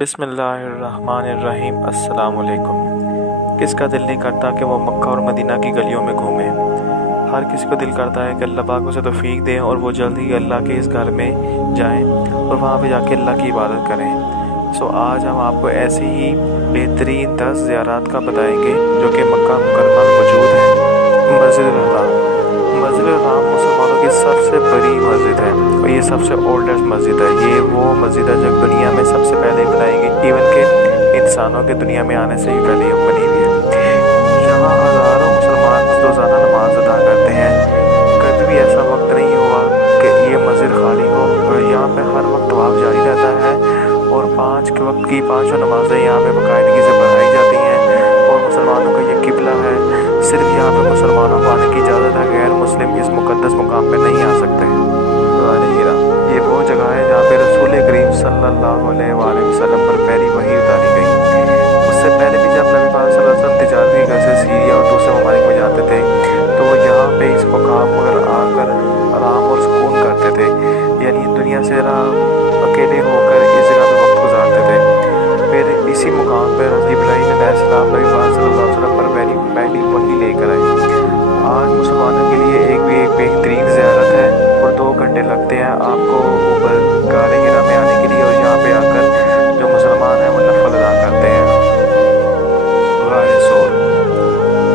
बिस्मिल्लाहिर्रहमानिर्रहीम। अस्सलाम वालेकुम। किसका दिल नहीं करता कि वो मक्का और मदीना की गलियों में घूमे। हर किसी को दिल करता है कि अल्लाह पाक उसे तौफीक दें और वो जल्द ही अल्लाह के इस घर में जाएं और वहाँ पे जाके अल्लाह की इबादत करें। आज हम आपको ऐसी ही बेहतरीन 10 ज़ियारत का बताएंगे जो कि मक्का मुकर्रमा में मौजूद है। मस्जिद हराम। मस्जिद हराम मुसलमानों की सबसे बड़ी मस्जिद है और ये सबसे ओल्डेस्ट मस्जिद है। ये वो मस्जिद है जो दुनिया में सबसे पहले बनाई गई, इवन के इंसानों के दुनिया में आने से ही पहले बनी हुई है। यहाँ हज़ारों मुसलमान रोज़ाना नमाज अदा करते हैं। कभी भी ऐसा वक्त नहीं हुआ कि ये मस्जिद खाली हो और यहाँ पे हर वक्त तवाफ जारी रहता है और 5 के वक्त की 5 नमाज़ें यहाँ पे बाकायदगी से पढ़ाई जाती हैं और मुसलमानों का ये किबला है। सिर्फ यहाँ पे मुसलमानों को आने की इजाज़त है, गैर मुस्लिम इस मुक़द्दस मुकाम पे नहीं आ सकते। हीरा, ये वो जगह है जहाँ पे रसूल करीम सल्लल्लाहु अलैहि वसल्लम पर पहली वही उतारी गई। उससे पहले भी जब नबी पाक सल्लल्लाहु अलैहि वसल्लम तिजारती घर से सीरिया और दूसरे ममालिक में जाते थे तो वो यहाँ पे इस मुकाम पर आकर आराम और सुकून करते थे, यानी दुनिया से अकेले होकर इस जगह पर वक्त गुजारते थे। फिर इसी मुकाम पर हज़रत इब्राहीम अलैहिस्सलाम नबी पाक सल्लल्लाहु अलैहि वसल्लम पर पहली वही लेकर आए। आज मुसलमानों के लिए एक बेहतरीन ज़ियारत है और 2 घंटे लगते हैं आपको ऊपर गारे हीरा में आने के लिए और यहाँ पे आकर जो मुसलमान हैं वो नफल अदा करते हैं। गारे सोर,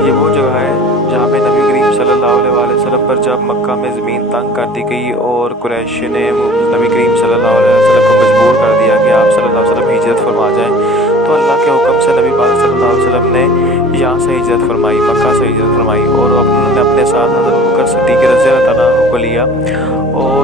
ये वो जगह है जहाँ पे नबी करीम सल्लल्लाहु अलैहि वसल्लम पर जब मक्का में ज़मीन तंग कर दी गई और कुरैश ने नबी करीम सल्लल्लाहु अलैहि वसल्लम को मजबूर कर दिया कि आप सल्लल्लाहु अलैहि वसल्लम हिजरत फरमा जाएँ, तो अल्लाह के हुक्म से नबी पाक सल्लल्लाहु अलैहि वसल्लम ने यहाँ से हिजरत फरमाई, मक्का से हिजरत फरमाई और उन्होंने अपने साथ हज़रत अबू बकर सिद्दीक़ रज़ियल्लाहु अन्हु को लिया और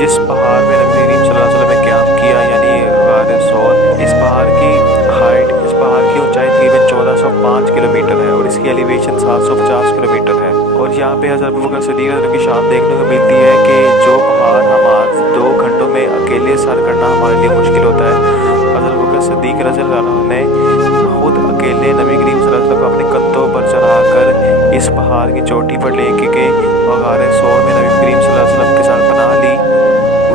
जिस पहाड़ में नबी करीम सल्लल्लाहु अलैहि वसल्लम ने क़याम किया यानी गारे सौर, इस पहाड़ की हाइट, इस पहाड़ की ऊंचाई तकरीबन 1405 किलोमीटर है और इसकी एलिवेशन 750 किलोमीटर है। और यहाँ पे हज़रत अबू बकर सिद्दीक़ रज़ियल्लाहु अन्हु की शान देखने को मिलती है कि जो पहाड़ हम आज 2 घंटों में अकेले सर करना हमारे लिए मुश्किल होता है, हज़रत अबू बकर सिद्दीक़ रज़ियल्लाहु अन्हु ने खुद अकेले नबी करीम सल्लल्लाहु अलैहि वसल्लम को अपने कंधों पर चढ़ाकर इस पहाड़ की चोटी पर लेके गए और गारे सौर में नबी करीम सल्लल्लाहु अलैहि वसल्लम के साथ पनाह ली।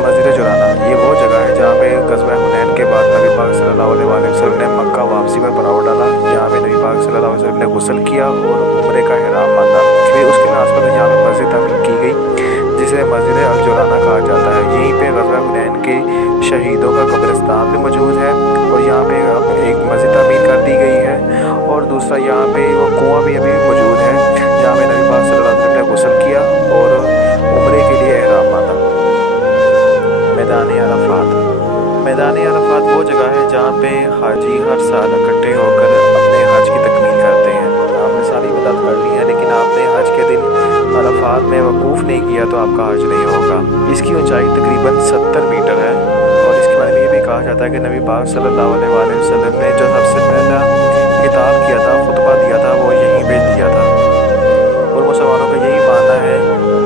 मस्जिद जुराना, ये वो जगह है जहाँ पे ग़ज़वा हुनैन के बाद नबी पाक सल्लल्लाहु अलैहि वसल्लम ने मक्का वापसी पर पड़ाव डाला। यहाँ पे नबी पाक सल्लल्लाहु अलैहि वसल्लम ने गुस्ल किया और उम्रे का ihram बांधा। फिर उसके मुनासबत में यहाँ पे मस्जिद तामीर की गई जिसे मस्जिद अल जुराना कहा जाता है। यहीं पे ग़ज़वा हुनैन के शहीदों का कब्रिस्तान भी मौजूद है और यहाँ पे एक मस्जिद तामीर कर दी गई है और दूसरा यहाँ पे वो कुआं भी अभी मौजूद है जहाँ पे नबी पाक सल्लल्लाहु अलैहि वसल्लम ने गुस्ल किया और उम्रे के लिए ihram बांधा। मैदान अरफात। मैदान अरफात वो जगह है जहाँ पे हाजी हर साल इकट्ठे होकर अपने हज की तकमील करते हैं। आपने सारी मदद कर ली है लेकिन आपने हज के दिन अरफात में वकूफ़ नहीं किया तो आपका हज नहीं होगा। इसकी ऊंचाई तकरीबन 70 मीटर है और इसके बारे में ये भी कहा जाता है कि नबी पाक सल्लल्लाहु अलैहि वसल्लम ने जो सबसे पहला खिताब किया था, खुतबा दिया था, वो यहीं पे दिया था। और मुसलमानों का यही मानना है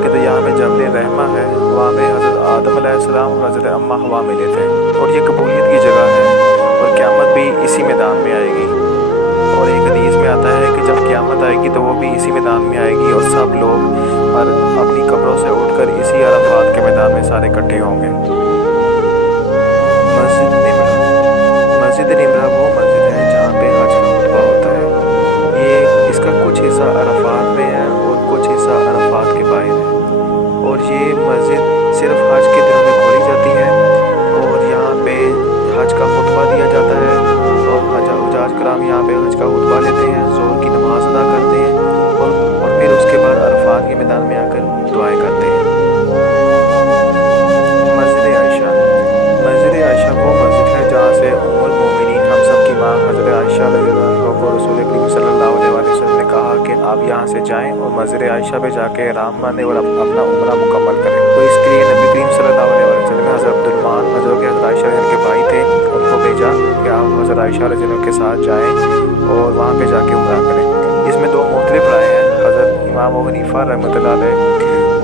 कि तो यहाँ पे जबल रहमा है, वहाँ पे हज़रत आदम अलैहिस्सलाम और हज़रत अम्मा हवा मिले थे और ये कबूलियत की जगह है और क़यामत भी इसी मैदान में आएगी। और एक हदीस में आता है कि जब क़यामत आएगी तो वो भी इसी मैदान में आएगी और सब लोग अपनी कब्रों से उठकर इसी अरफात के मैदान में सारे इकट्ठे होंगे। मस्जिद निमरा। मस्जिद निमरा वो मस्जिद है जहाँ पे हज का खुतबा होता है। ये इसका कुछ हिस्सा अरफात में है और कुछ हिस्सा अरफात के बाहर है और ये मस्जिद सिर्फ हज के दिनों में खोली जाती है और यहाँ पे हज का खुतबा दिया जाता है और हजाज कराम यहाँ पे हज का खुतबा लेते हैं, ज़ोहर की नमाज़ अदा करते हैं और फिर उसके बाद अरफात के मैदान में आकर दुआएं करते हैं। मस्जिद आयशा। मस्जिद आयशा वो मस्जिद है जहाँ से उम्मुल मोमिनीन हम सब की माँ हज़रत आयशा रज़ियल्लाहु अन्हा को रसूल करीम सल्लल्लाहु अलैहि वसल्लम ने कहा कि आप यहाँ से जाएँ और मस्जिद आयशा पे जाके ihram बांधें और अपना उम्रा मुकम्मल करें। तो इसके लिए नबी करीम सल्लल्लाहु अलैहि वसल्लम ने हज़रत अब्दुर्रहमान जो कि हज़रत आयशा के भाई थे उनको भेजा कि आप हज़रत आयशा रज़ियल्लाहु के साथ जाएँ और वहाँ पे जाके उम्रा करें। इसमें 2 मुख्तलिफ राय हैं। हज़रत इमाम अबू हनीफा रहमतुल्लाह अलैह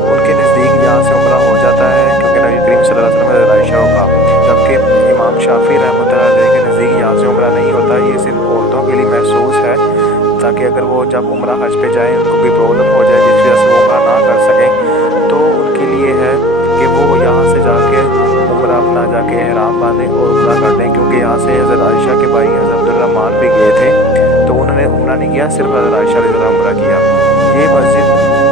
उनके नज़दीक यहाँ से उम्रा हो जाता है क्योंकि नबी करीम सल्लल्लाहु अलैहि वसल्लम ने हज़रत आयशा को कहा, जबकि इमाम शाफी रहमतुल्लाह अलैह के नज़दीक यहाँ से उम्रा नहीं होता। ये सिर्फ औरतों के लिए महसूस है ताकि अगर वो जब उम्रा हज पे जाएँ उनको भी प्रॉब्लम हो जाए जिस वजह से वो उम्रा ना कर सकें तो उनके लिए है कि वो यहाँ से जाके उम्रा अपना जाके ihram बांधें और उम्रा कर लें, क्योंकि यहाँ से हज़रत नहीं किया, सिर्फ हज़रत आयशा रज़ियल्लाहु अन्हा ने किया। ये मस्जिद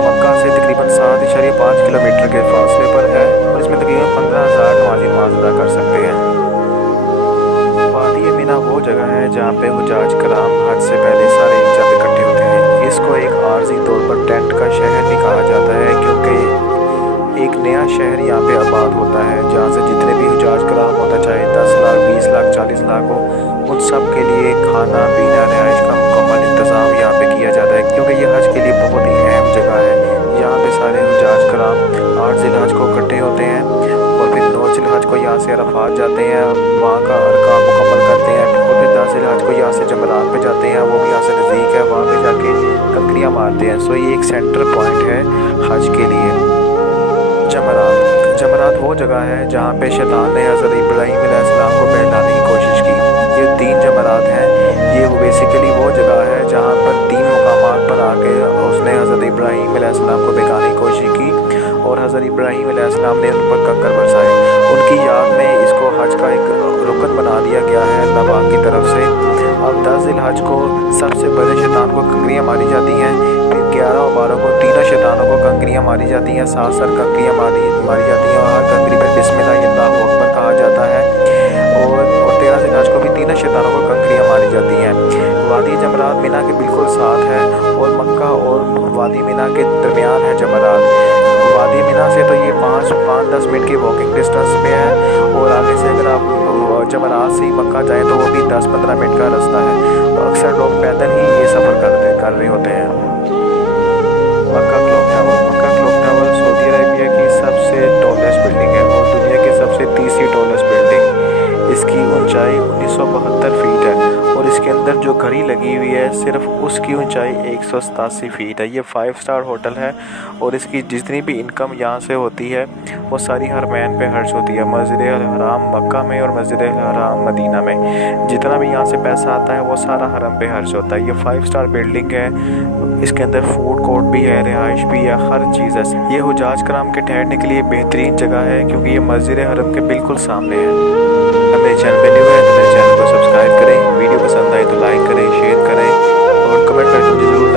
मक्का से तकरीबन 7.5 किलोमीटर के फासले पर है और इसमें तकरीबन 15,000 नमाज़ी नमाज अदा कर सकते हैं। वादी मीना वो जगह है जहाँ पे हुजाज कराम हज से पहले सारे एक जगह इकट्ठे होते हैं। इसको एक आर्जी तौर पर टेंट का शहर भी कहा जाता है, क्योंकि एक नया शहर यहाँ पे आबाद होता है जहाँ से जितने भी हुजाज कराम होता, चाहे 10 लाख, 20 लाख, 40 लाख हो, उन सब के लिए खाना पीना रिहाइश का मुकम्मल इंतज़ाम यहाँ पे किया जाता है, क्योंकि ये हज के लिए बहुत ही अहम जगह है। यहाँ पे सारे हुजाज कराम 8 ज़िलहज को इकट्ठे होते हैं और फिर 9 ज़िलहज को यहाँ से अरफात जाते हैं, वहाँ का अरकाम मुकम्मल करते हैं, और फिर 10 ज़िलहज को यहाँ से जमरात पे जाते हैं, वो भी यहाँ से नज़दीक है, वहाँ पे जाके कंकरियाँ मारते हैं। सो ये एक सेंटर पॉइंट है हज के लिए। जमरात वो जगह है जहाँ पे शैतान ने हज़रत इब्राहीम अलैहिस्सलाम को बहलाने की कोशिश की। ये 3 जमरात हैं। ये बेसिकली वो जगह है जहाँ पर 3 मुकामात पर आके उसने हज़रत इब्राहीम अलैहिस्सलाम को बहकाने की कोशिश की और हज़रत इब्राहीम अलैहिस्सलाम ने उन पर कंकर बरसाए। उनकी याद में इसको हज का एक रुकन बना दिया गया है अल्लाह पाक की तरफ से। अब 10 ज़िलहज को सबसे बड़े शैतान को कंकरियाँ मारी जाती हैं, फिर 11 और 12 को तीनों शैतानों को कंकरियाँ मारी जाती हैं, 7 कंकरियाँ मारी जाती हैं और हर कंकरी पर बिस्मिल्लाह अल्लाहु अकबर कहा जाता है। और 13 ज़िलहज को भी तीनों शैतानों को कंकरियाँ मारी जाती हैं। वादी जमरात मीना के बिल्कुल साथ है और मक्का और वादी मीना के दरमियान है जमरात। वादी मीना से तो ये 5-10 मिनट की वॉकिंग डिस्टेंस पे है और आगे से अगर आप जमरात से ही मक्का जाएँ तो वो भी 10-15 मिनट का रास्ता है। तो अक्सर लोग पैदल ही ये सफ़र कर रहे होते हैं। मक्का क्लॉक टावर सऊदी अरेबिया की सबसे टॉलेस्ट बिल्डिंग है और दुनिया की सबसे तीसरी टॉलेस्ट बिल्डिंग। इसकी ऊंचाई 1972 फीट है और इसके अंदर जो घड़ी लगी हुई है सिर्फ उसकी ऊंचाई 187 फीट है। ये 5 स्टार होटल है और इसकी जितनी भी इनकम यहाँ से होती है वो सारी हरमैन पे खर्च होती है, मस्जिद हराम मक्का में और मस्जिद हराम मदीना में। जितना भी यहाँ से पैसा आता है वो सारा हरम पे खर्च होता है। ये 5 स्टार बिल्डिंग है, इसके अंदर फूड कोर्ट भी है, रिहाइश भी है, हर चीज़ है। ये हुजाज कराम के ठहरने के लिए बेहतरीन जगह है क्योंकि ये मस्जिद हरम के बिल्कुल सामने है। मेरे चैनल पे न्यू है तो मेरे चैनल को सब्सक्राइब करें, वीडियो पसंद आए तो लाइक करें, शेयर करें और कमेंट करके मुझे ज़रूर